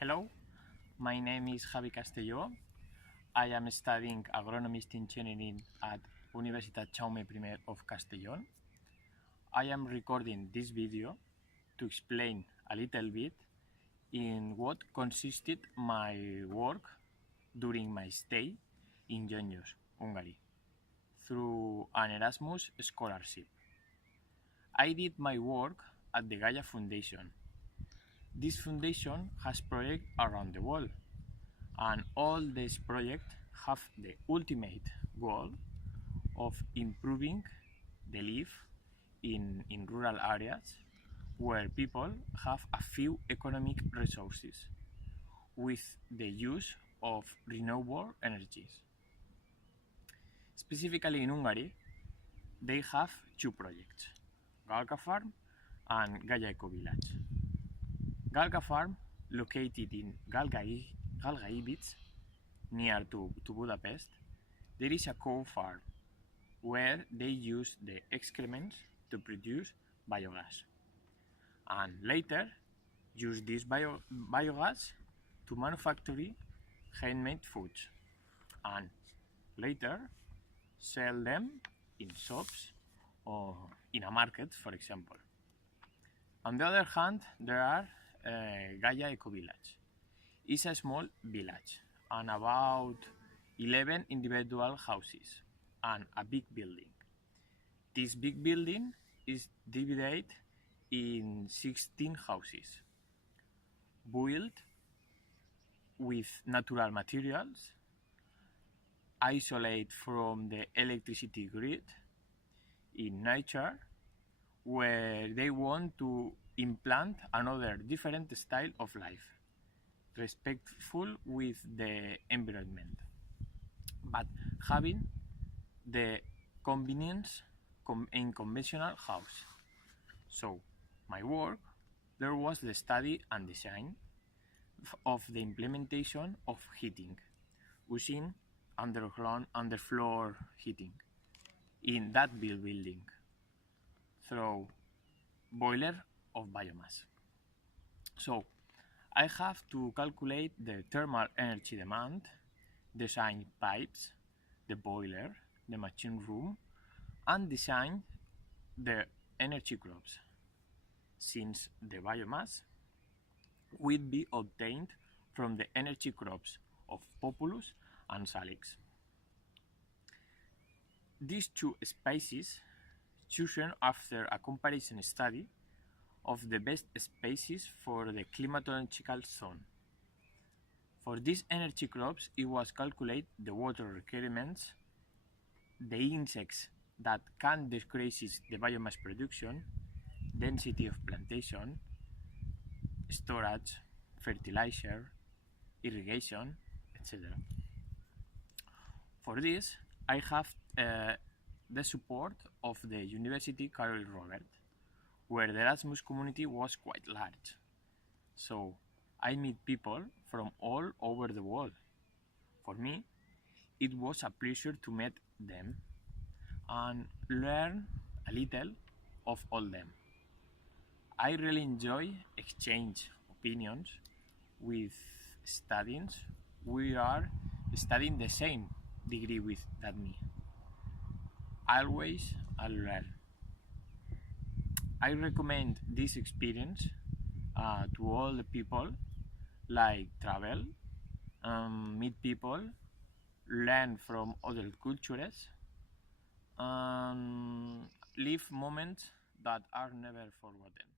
Hello, my name is Javier Castelló. I am studying agronomist engineering at Universitat Jaume I of Castelló. I am recording this video to explain a little bit in what consisted my work during my stay in Javier, Hungary, through an Erasmus scholarship. I did my work at the Gaia Foundation. This foundation has projects around the world, and all these projects have the ultimate goal of improving the life in rural areas where people have a few economic resources with the use of renewable energies. Specifically in Hungary, they have two projects, Galga Farm and Gaia Eco Village. Galga Farm, located in Galgaibic, near to Budapest, there is a cow farm where they use the excrements to produce biogas, and later use this biogas to manufacture handmade foods, and later sell them in shops or in a market, for example. On the other hand, there are Gaia Eco Village. It's a small village and about 11 individual houses and a big building. This big building is divided in 16 houses, built with natural materials, isolated from the electricity grid, in nature, where they want to implant another different style of life, respectful with the environment, but having the convenience in conventional house. So my work there was the study and design of the implementation of heating using underfloor heating in that building through boiler of biomass. So I have to calculate the thermal energy demand, design pipes, the boiler, the machine room, and design the energy crops, since the biomass will be obtained from the energy crops of populus and salix. These two species chosen after a comparison study of the best species for the climatological zone. For these energy crops, it was calculated the water requirements, the insects that can decrease the biomass production, density of plantation, storage, fertilizer, irrigation, etc. For this, I have the support of the University Carol Robert, where the Erasmus community was quite large. So I meet people from all over the world. For me, it was a pleasure to meet them and learn a little of all them. I really enjoy exchange opinions with students. We are studying the same degree with that me. Always I learn. I recommend this experience to all the people, like travel, meet people, learn from other cultures, and live moments that are never forgotten.